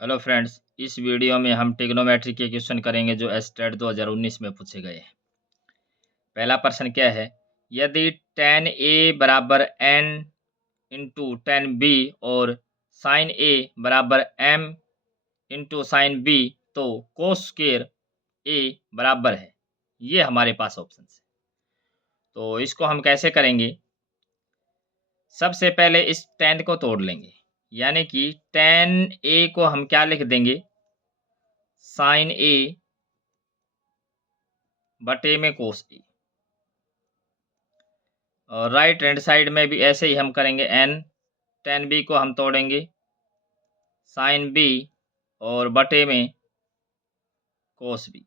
Hello friends, इस video में हम ट्रिग्नोमेट्री के क्वेश्चन करेंगे जो एस्टेट 2019 में पूछे गए हैं। पहला प्रश्न क्या है? यदि tan a बराबर n इंटू tan b और sin a बराबर m इंटू sin b तो cos स्क्वायर a बराबर है। ये हमारे पास ऑप्शन है। तो इसको हम कैसे करेंगे? सबसे पहले इस tan को तोड़ लेंगे, यानी कि tan a को हम क्या लिख देंगे? sin a बटे में cos a। और राइट हैंड साइड में भी ऐसे ही हम करेंगे। tan b को हम तोड़ेंगे sin b और बटे में cos b।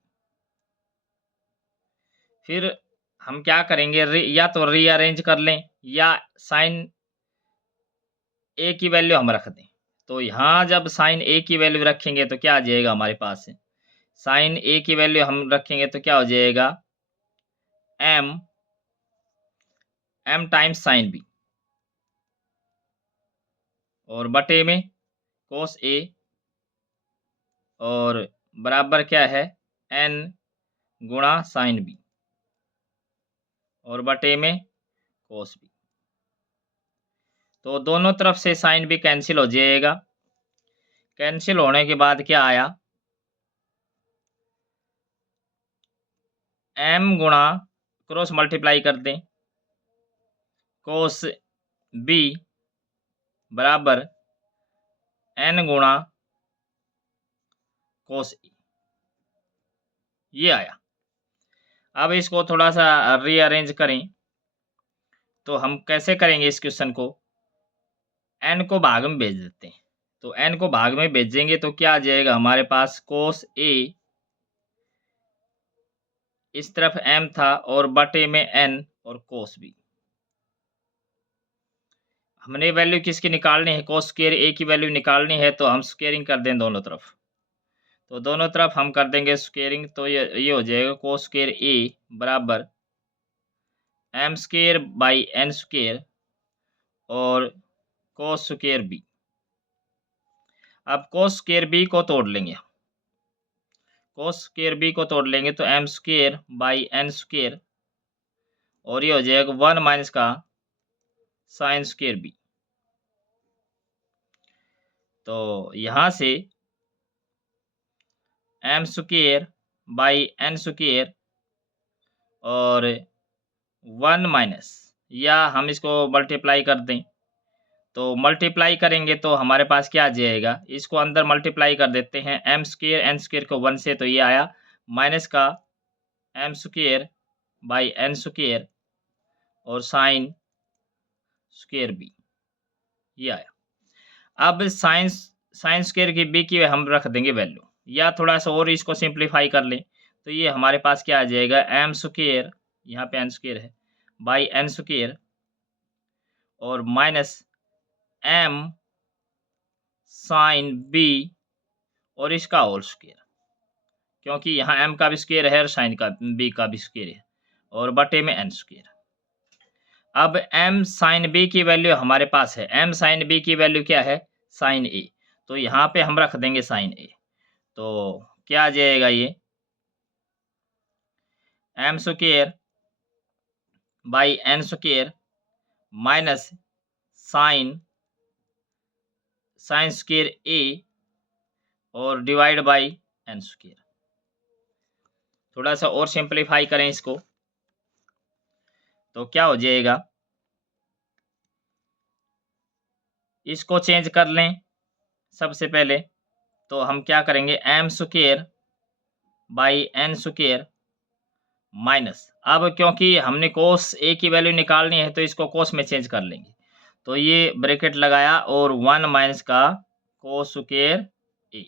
फिर हम क्या करेंगे, या तो रीअरेंज कर लें या sin a की वैल्यू हम रख दें। तो यहाँ जब sin a की वैल्यू रखेंगे तो क्या आ जाएगा हमारे पास? sin a की वैल्यू हम रखेंगे तो क्या हो जाएगा? m टाइम्स sin b और बटे में cos a और बराबर क्या है? n गुणा sin b और बटे में cos b। तो दोनों तरफ से sin b कैंसिल हो जाएगा। कैंसिल होने के बाद क्या आया? m गुणा क्रॉस मल्टीप्लाई कर दें cos b बराबर n गुणा cos a। ये आया। अब इसको थोड़ा सा रीअरेंज करें तो हम कैसे करेंगे इस क्वेश्चन को? n को भाग में भेज देते हैं। तो n को भाग में भेजेंगे तो क्या आ जाएगा हमारे पास? cos a इस तरफ m था और बटे में n और cos b। हमने वैल्यू किसकी निकालनी है? cos स्क्वायर a की वैल्यू निकालनी है, तो हम स्क्वेयरिंग कर दें दोनों तरफ। तो दोनों तरफ हम कर देंगे स्क्वेयरिंग, तो ये हो जाएगा cos स्क्वायर a बराबर m square by n square और cos स्क्वायर b। अब cos स्क्वायर b को तोड़ लेंगे। cos स्क्वायर b को तोड़ लेंगे तो m square by n square और ये हो जाएगा 1 माइनस का sin स्क्वायर b। तो यहाँ से m square by n square और 1 माइनस, या हम इसको मल्टीप्लाई कर दें। तो मल्टीप्लाई करेंगे तो हमारे पास क्या आ जाएगा? इसको अंदर मल्टीप्लाई कर देते हैं। m स्क्वायर n स्क्वायर को 1 से, तो ये आया माइनस का m square by n square और साइन स्क्वायर b। ये आया। अब साइन स्क्वायर की b की हम रख देंगे वैल्यू, या थोड़ा सा और इसको सिंप्लीफाई कर लें तो ये हमारे पास क्या आ जाएगा? m स्क्वायर, यहाँ पे n स्क्वायर है, बाई n स्क्वायर और माइनस m साइन b और इसका होल स्क्वायर, क्योंकि यहाँ m का भी स्क्वायर है और साइन का b का भी स्क्वायर है, और बटे में n स्क्वायर। अब m साइन b की वैल्यू हमारे पास है। m साइन b की वैल्यू क्या है? Sine a। तो यहाँ पे हम रख देंगे साइन a। तो क्या आ जाएगा? ये m square by n square minus sine square a और डिवाइड बाई n स्क्वायर। थोड़ा सा और सिंप्लीफाई करें इसको तो क्या हो जाएगा? इसको चेंज कर लें सबसे पहले। तो हम क्या करेंगे? m square by n square minus, अब क्योंकि हमने cos a की वैल्यू निकालनी है तो इसको cos में चेंज कर लेंगे। तो ये ब्रैकेट लगाया और 1 माइनस का cos स्क्वायर a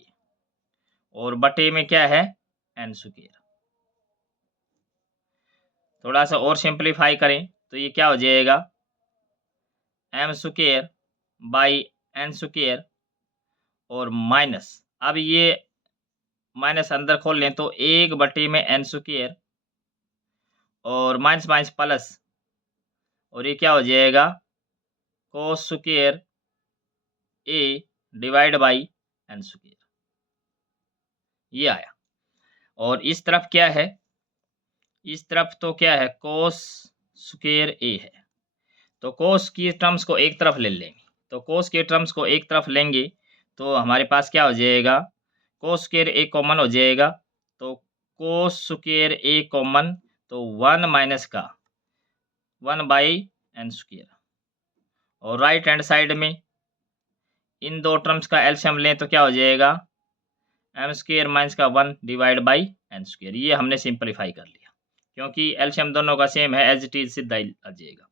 और बटे में क्या है? n square. थोड़ा सा और सिंप्लीफाई करें तो ये क्या हो जाएगा? m square by n square और माइनस, अब ये माइनस अंदर खोल लें तो 1 बटे में n स्क्वायर और माइनस माइनस प्लस, और ये क्या हो जाएगा? cos square a divide by n square. ये आया। और इस तरफ क्या है, इस तरफ तो क्या है, कोस स्क्वायर ए है। तो कोस की टर्म्स को एक तरफ ले लेंगे, तो कोस के टर्म्स को एक तरफ लेंगे तो हमारे पास क्या हो जाएगा, कोस स्क्वायर ए कॉमन हो जाएगा। तो कोस स्क्वायर ए कॉमन, तो 1 माइनस का 1/n²। और राइट हैंड साइड में इन दो टर्म्स का एलसीएम लें तो क्या हो जाएगा, m² माइनस का 1 डिवाइड बाई n²। ये हमने सिंपलीफाई कर लिया क्योंकि एलसीएम दोनों का सेम है, एज इट इज सीधा ही आ जाएगा।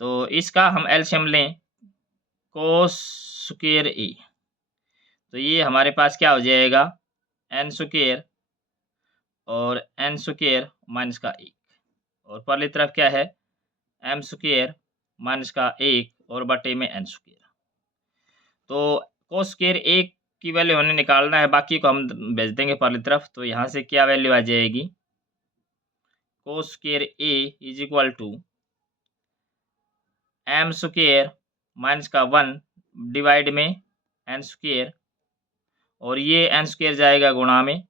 तो इसका हम एलसीएम लें कोस स्क्वायर ए, तो ये हमारे पास क्या हो जाएगा, n² और n² माइनस का 1, और पहली तरफ क्या है, m² माइनस का 1 और बटे में n²। तो कोस स्क्वायर ए की वैल्यू हमें निकालना है, बाकी को हम भेज देंगे पहली तरफ। तो यहाँ से क्या वैल्यू आ जाएगी, cos square A is equal to m² minus का 1 डिवाइड में n², और ये n² जाएगा गुणा में,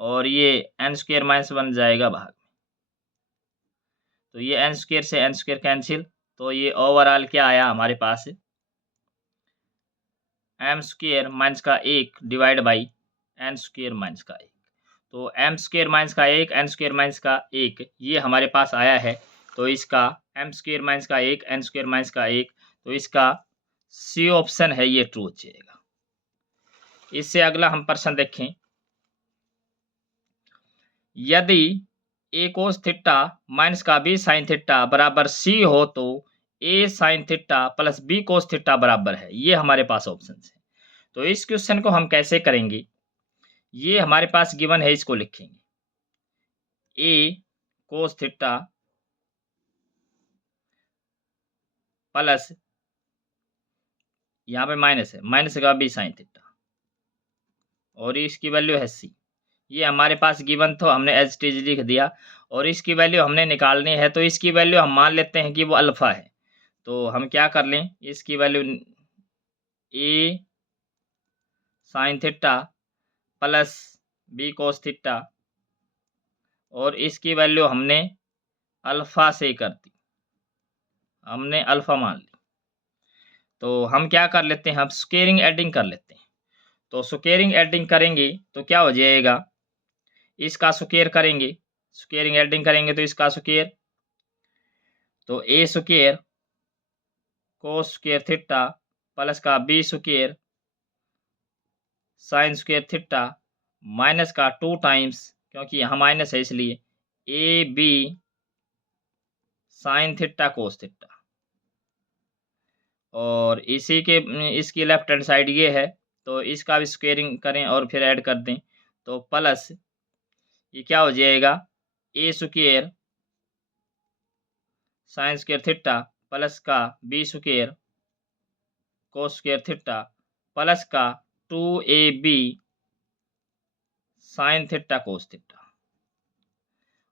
और ये n² माइनस 1 जाएगा भाग में। तो ये n² से n² कैंसिल, तो ये ओवरऑल क्या आया हमारे पास, m² माइनस का 1 डिवाइड बाई n² माइनस का 1। तो m² माइनस का 1, n² माइनस का 1 ये हमारे पास आया है। तो इसका m² माइनस का 1, n² माइनस का 1, तो इसका सी ऑप्शन है ये ट्रू हो जाएगा। इससे अगला हम प्रश्न देखें, यदि a कोस थीटा माइनस का b साइन थीटा बराबर c हो तो a sine theta plus b cos theta बराबर है। ये हमारे पास ऑप्शन है। तो इस क्वेश्चन को हम कैसे करेंगे, ये हमारे पास गिवन है, इसको लिखेंगे a कोस थीटा प्लस, यहाँ पे माइनस है, माइनस का b साइन थीटा, और इसकी वैल्यू है c। ये हमारे पास गिवन तो हमने एज इट इज लिख दिया, और इसकी वैल्यू हमने निकालनी है। तो इसकी वैल्यू हम मान लेते हैं कि वो अल्फा है। तो हम क्या कर लें, इसकी value a sine theta plus b cos theta, और इसकी वैल्यू हमने अल्फा से कर दी, हमने अल्फा मान ली। तो हम क्या कर लेते हैं, हम स्क्वेयरिंग एडिंग कर लेते हैं। तो स्क्वेयरिंग एडिंग करेंगे तो क्या हो जाएगा, इसका स्क्वेयर करेंगे, स्क्वेयरिंग एडिंग करेंगे तो इसका स्क्वेयर, तो a² cos square theta plus का b² sine square theta minus का 2 टाइम्स, क्योंकि यहाँ माइनस है इसलिए ab sine theta cos theta, और इसी के इसकी लेफ्ट हैंड साइड ये है, तो इसका भी स्क्वेयरिंग करें और फिर ऐड कर दें। तो प्लस ये क्या हो जाएगा, a² sine square theta plus का b² cos square theta plus का 2ab sine theta cos theta.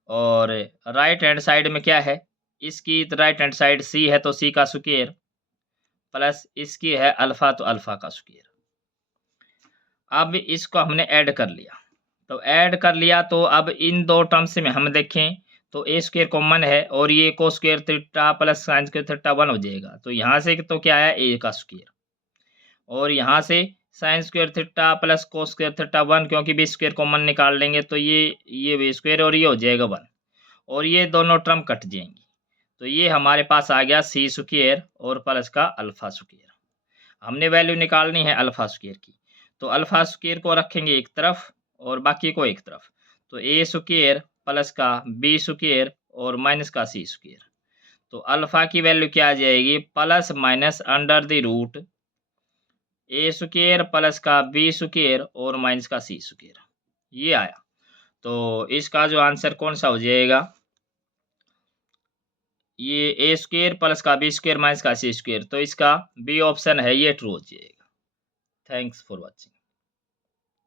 और राइट हैंड साइड में क्या है, इसकी राइट हैंड साइड c है तो c का स्क्वेयर प्लस इसकी है अल्फा, तो अल्फा का स्क्वेयर। अब इसको हमने ऐड कर लिया, तो ऐड कर लिया तो अब इन दो टर्म्स में हम देखें तो a² कॉमन है, और ये cos square theta plus sine square theta 1 हो जाएगा। तो यहाँ से तो क्या आया, a का स्क्वेयर, और यहाँ से sine square theta plus cos square theta 1, क्योंकि b² कॉमन निकाल लेंगे तो ये b² और ये हो जाएगा 1, और ये दोनों टर्म कट जाएंगी। तो ये हमारे पास आ गया c² और प्लस का अल्फा स्क्वेयर। हमने वैल्यू निकालनी है अल्फा स्क्वेयर की, तो अल्फा स्क्वेयर को रखेंगे एक तरफ और बाकी को एक तरफ। तो a² प्लस का b² और माइनस का c²। तो अल्फा की वैल्यू क्या आ जाएगी, plus minus under the root a² plus का b² और माइनस का c²। ये आया। तो इसका जो आंसर कौन सा हो जाएगा, ये a² प्लस का b² माइनस का c²। तो इसका बी ऑप्शन है ये ट्रू हो जाएगा। Thanks for watching.